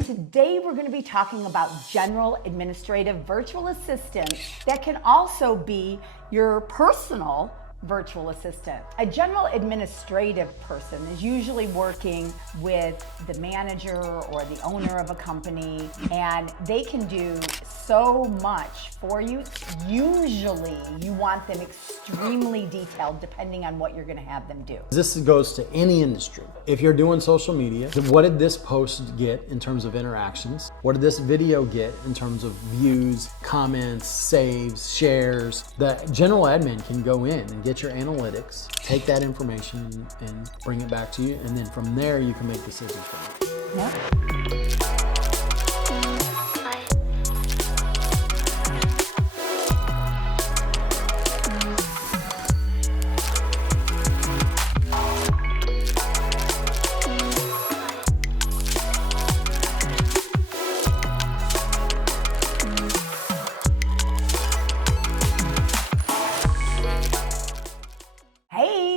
Today we're going to be talking about general administrative virtual assistants that can also be your personal virtual assistant. A general administrative person is usually working with the manager or the owner of a company, and they can do so much for you. Usually you want them extremely detailed depending on what you're going to have them do. This goes to any industry. If you're doing social media, what did this post get in terms of interactions? What did this video get in terms of views, comments, saves, shares? The general admin can go in and get your analytics, take that information and bring it back to you, and then from there you can make decisions from it. Yeah.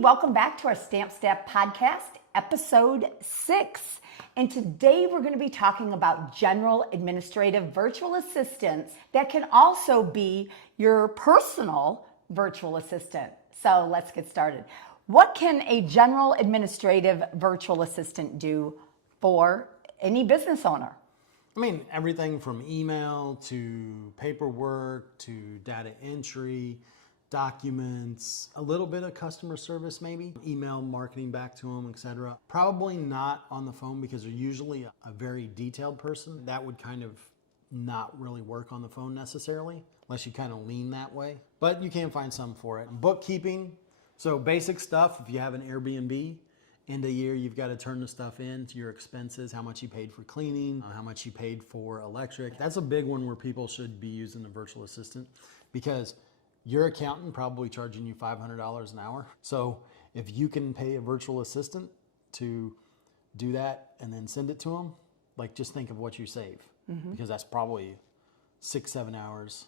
Welcome back to our Stamp Step podcast, episode 6. And today we're going to be talking about general administrative virtual assistants that can also be your personal virtual assistant. So let's get started. What can a general administrative virtual assistant do for any business owner? I mean, everything from email to paperwork to data entry, documents, a little bit of customer service maybe, email marketing back to them, etc. Probably not on the phone because they're usually a very detailed person. That would kind of not really work on the phone necessarily, unless you kind of lean that way. But you can find some for it. Bookkeeping, so basic stuff. If you have an Airbnb, end of year, you've got to turn the stuff in to your expenses, how much you paid for cleaning, how much you paid for electric. That's a big one where people should be using the virtual assistant because your accountant probably charging you $500 an hour. So if you can pay a virtual assistant to do that and then send it to them, like just think of what you save, because that's probably 6-7 hours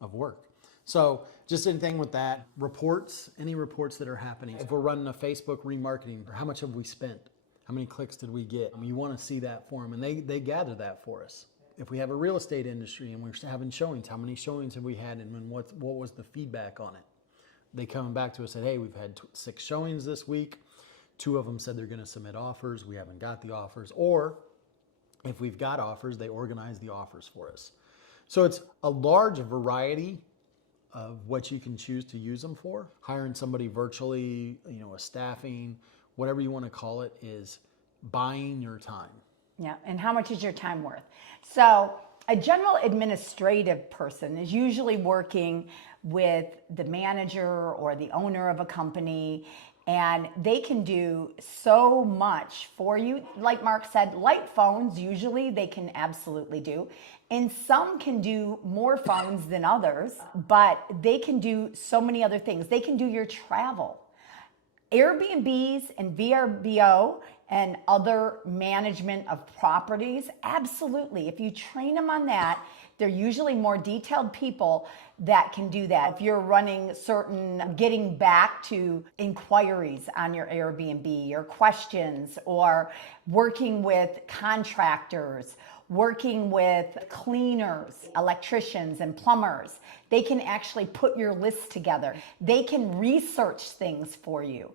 of work. So just anything with that, reports, any reports that are happening. If we're running a Facebook remarketing, how much have we spent? How many clicks did we get? You want to see that for them, and they gather that for us. If we have a real estate industry and we're having showings, how many showings have we had and what was the feedback on it? They come back to us and said, hey, we've had 6 showings this week. 2 of them said they're going to submit offers. We haven't got the offers. Or if we've got offers, they organize the offers for us. So it's a large variety of what you can choose to use them for. Hiring somebody virtually, a staffing, whatever you want to call it, is buying your time. Yeah, and how much is your time worth? So a general administrative person is usually working with the manager or the owner of a company, and they can do so much for you. Like Mark said, light phones, usually they can absolutely do. And some can do more phones than others, but they can do so many other things. They can do your travel. Airbnbs and VRBO and other management of properties, absolutely. If you train them on that, they're usually more detailed people that can do that. If you're running getting back to inquiries on your Airbnb or questions, or working with contractors, working with cleaners, electricians, and plumbers, they can actually put your list together. They can research things for you.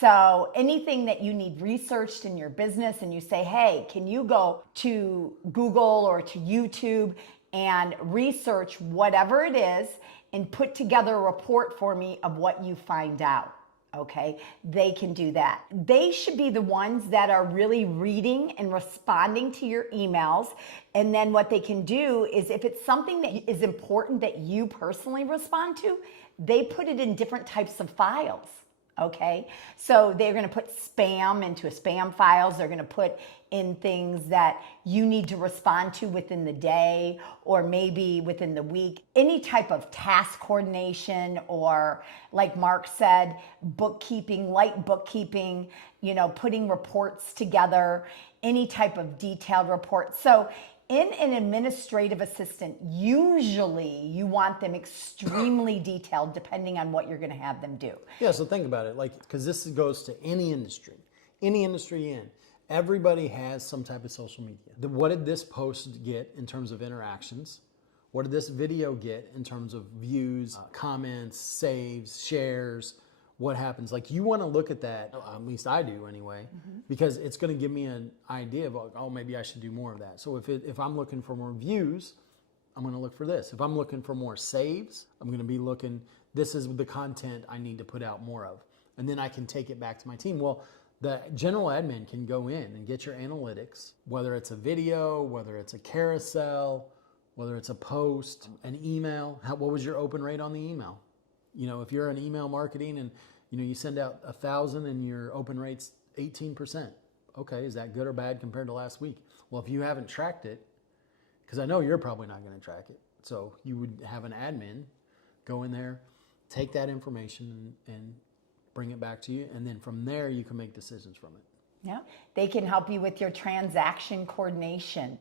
So anything that you need researched in your business and you say, hey, can you go to Google or to YouTube and research whatever it is and put together a report for me of what you find out? Okay, they can do that. They should be the ones that are really reading and responding to your emails. And then what they can do is, if it's something that is important that you personally respond to, they put it in different types of files. Okay, so they're going to put spam into spam files. They're going to put in things that you need to respond to within the day or maybe within the week. Any type of task coordination, or like Mark said, bookkeeping, light bookkeeping, putting reports together, any type of detailed report. So in an administrative assistant, usually you want them extremely detailed depending on what you're going to have them do. Yeah, so think about it, because this goes to any industry in. Everybody has some type of social media. What did this post get in terms of interactions? What did this video get in terms of views, comments, saves, shares? What happens? Like, you want to look at that, at least I do anyway, because it's going to give me an idea of, oh, maybe I should do more of that. So if I'm looking for more views, I'm going to look for this. If I'm looking for more saves, I'm going to be looking, this is the content I need to put out more of. And then I can take it back to my team. Well, the general admin can go in and get your analytics, whether it's a video, whether it's a carousel, whether it's a post, an email. What was your open rate on the email? You know, if you're in email marketing and you send out 1,000 and your open rate's 18%. Okay, is that good or bad compared to last week? Well, if you haven't tracked it, because I know you're probably not going to track it, so you would have an admin go in there, take that information and bring it back to you, and then from there you can make decisions from it. Yeah, they can help you with your transaction coordination,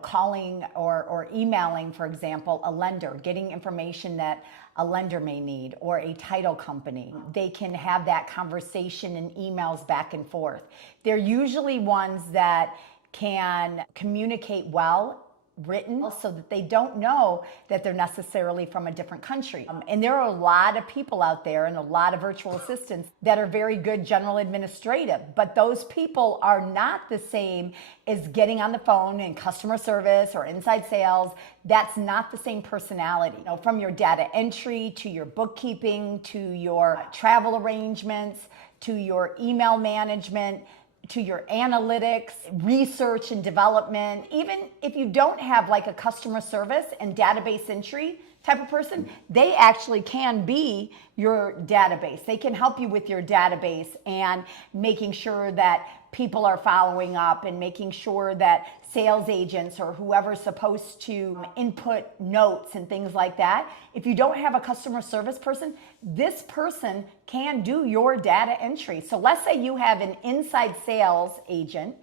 calling or emailing, for example, a lender, getting information that a lender may need, or a title company. They can have that conversation in emails back and forth. They're usually ones that can communicate well written, so that they don't know that they're necessarily from a different country. And there are a lot of people out there and a lot of virtual assistants that are very good general administrative, but those people are not the same as getting on the phone and customer service or inside sales. That's not the same personality. From your data entry to your bookkeeping to your travel arrangements to your email management to your analytics, research and development. Even if you don't have like a customer service and database entry type of person, they actually can be your database. They can help you with your database and making sure that people are following up and making sure that sales agents or whoever's supposed to input notes and things like that. If you don't have a customer service person, this person can do your data entry. So let's say you have an inside sales agent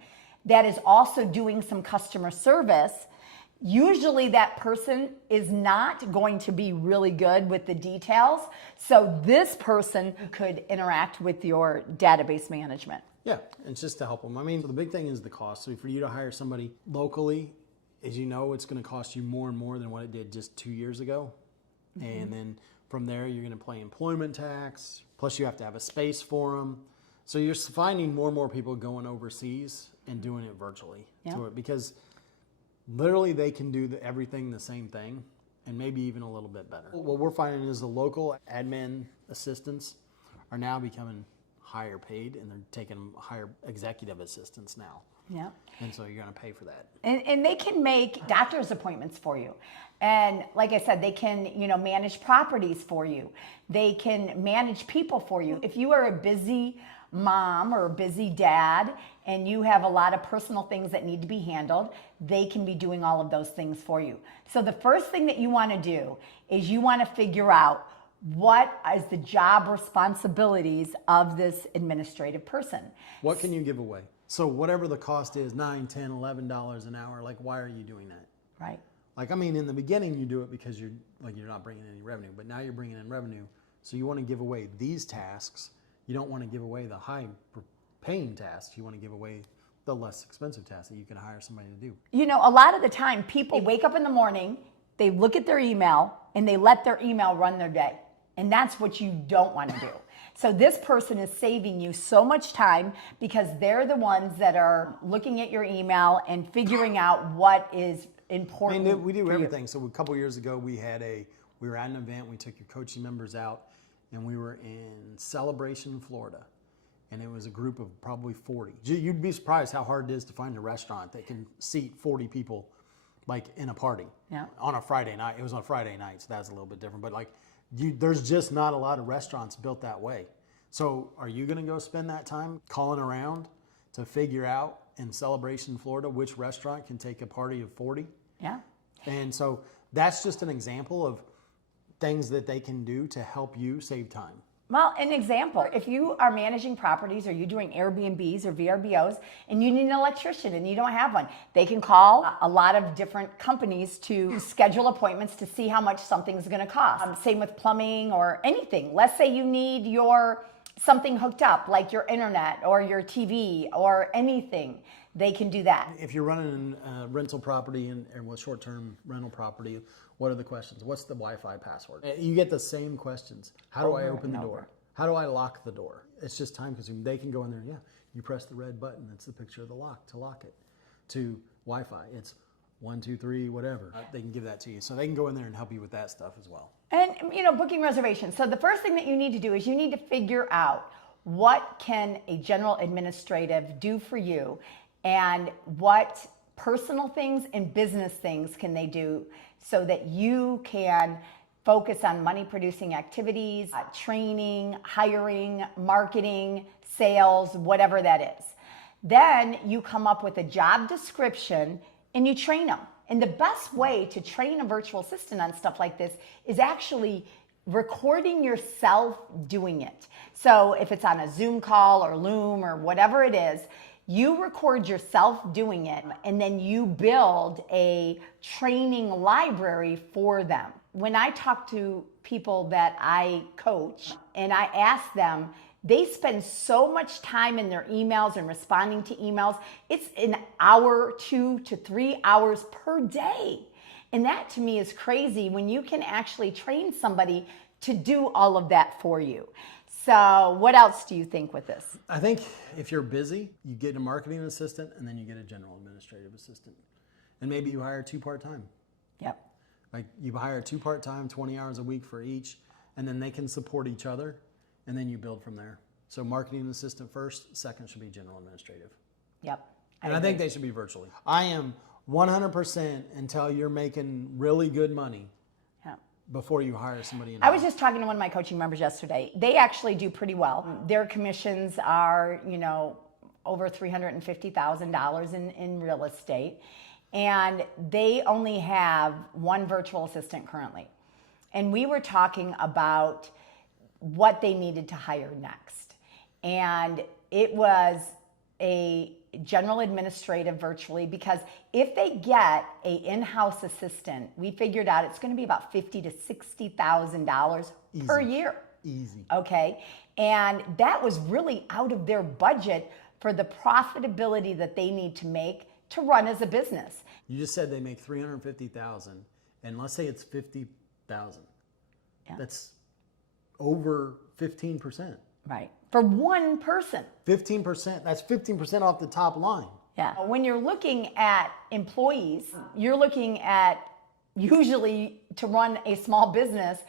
that is also doing some customer service. Usually that person is not going to be really good with the details. So this person could interact with your database management. Yeah, it's just to help them. I mean, the big thing is the cost. So for you to hire somebody locally, as you know, it's going to cost you more and more than what it did just 2 years ago. And then from there, you're going to pay employment tax. Plus, you have to have a space for them. So you're finding more and more people going overseas and doing it virtually to it, because literally they can do everything the same thing and maybe even a little bit better. What we're finding is the local admin assistants are now becoming higher paid, and they're taking higher executive assistants now. Yeah. And so you're going to pay for that. And they can make doctor's appointments for you. And like I said, they can, manage properties for you. They can manage people for you. If you are a busy mom or a busy dad and you have a lot of personal things that need to be handled, they can be doing all of those things for you. So the first thing that you want to do is you want to figure out what is the job responsibilities of this administrative person. What can you give away? So whatever the cost is, $9, $10, $11 an hour, like, why are you doing that? Right. Like, I mean, in the beginning you do it because you're not bringing any revenue, but now you're bringing in revenue. So you want to give away these tasks. You don't want to give away the high paying tasks. You want to give away the less expensive tasks that you can hire somebody to do. A lot of the time people wake up in the morning, they look at their email and they let their email run their day. And that's what you don't want to do. So this person is saving you so much time because they're the ones that are looking at your email and figuring out what is important. I mean, we do everything. So a couple years ago, we were at an event. We took your coaching members out, and we were in Celebration, Florida. And it was a group of probably 40. You'd be surprised how hard it is to find a restaurant that can seat 40 people, like, in a party. Yeah. On a Friday night. It was on a Friday night, so that's a little bit different. But like, there's just not a lot of restaurants built that way. So are you going to go spend that time calling around to figure out in Celebration, Florida, which restaurant can take a party of 40? Yeah. And so that's just an example of things that they can do to help you save time. Well, an example, if you are managing properties or you're doing Airbnbs or VRBOs and you need an electrician and you don't have one, they can call a lot of different companies to schedule appointments to see how much something's going to cost. Same with plumbing or anything. Let's say you need your something hooked up, like your internet or your TV or anything, they can do that. If you're running a rental property and with short-term rental property, what are the questions? What's the Wi-Fi password? You get the same questions. How do I open the door? How do I lock the door? It's just time consuming. They can go in there, yeah, you press the red button. That's the picture of the lock to lock it. To Wi-Fi, it's 1, 2, 3, whatever. They can give that to you. So they can go in there and help you with that stuff as well. And, booking reservations. So the first thing that you need to do is you need to figure out what can a general administrative do for you, and what personal things and business things can they do so that you can focus on money producing activities, training, hiring, marketing, sales, whatever that is. Then you come up with a job description and you train them. And the best way to train a virtual assistant on stuff like this is actually recording yourself doing it. So if it's on a Zoom call or Loom or whatever it is, you record yourself doing it, and then you build a training library for them. When I talk to people that I coach and I ask them, they spend so much time in their emails and responding to emails. It's an hour, 2 to 3 hours per day. And that to me is crazy when you can actually train somebody to do all of that for you. So what else do you think with this? I think if you're busy, you get a marketing assistant and then you get a general administrative assistant. And maybe you hire 2 part-time. Yep. Like you hire 2 part-time, 20 hours a week for each, and then they can support each other, and then you build from there. So marketing assistant first, second should be general administrative. Yep. I think they should be virtually. I am 100% until you're making really good money before you hire somebody in. I was just talking to one of my coaching members yesterday. They actually do pretty well. Their commissions are, over $350,000 in real estate. And they only have 1 virtual assistant currently. And we were talking about what they needed to hire next. And it was a general administrative virtually, because if they get a in-house assistant, we figured out it's going to be about $50,000 to $60,000 per year. Easy. Okay. And that was really out of their budget for the profitability that they need to make to run as a business. You just said they make $350,000, and let's say it's $50,000. Yeah. That's over 15%. Right. For one person. 15%, that's 15% off the top line. Yeah. When you're looking at employees, you're looking at, usually to run a small business,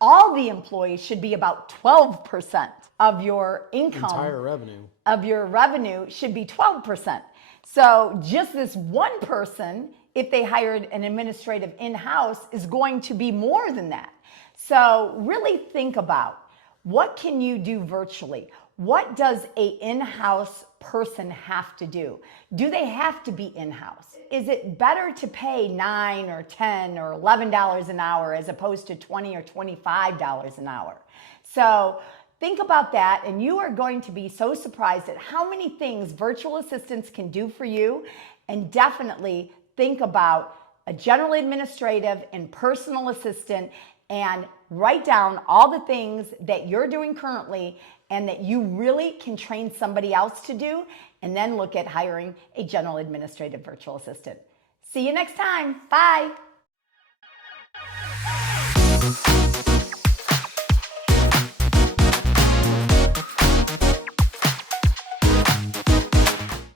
all the employees should be about 12% of your income. Entire revenue. Of your revenue should be 12%. So just this one person, if they hired an administrative in-house, is going to be more than that. So really think about, what can you do virtually? What does a in-house person have to do? Do they have to be in-house? Is it better to pay $9 or $10 or $11 an hour as opposed to $20 or $25 an hour? So think about that, and you are going to be so surprised at how many things virtual assistants can do for you. And definitely think about a general administrative and personal assistant, and write down all the things that you're doing currently and that you really can train somebody else to do, and then look at hiring a general administrative virtual assistant. See you next time. Bye.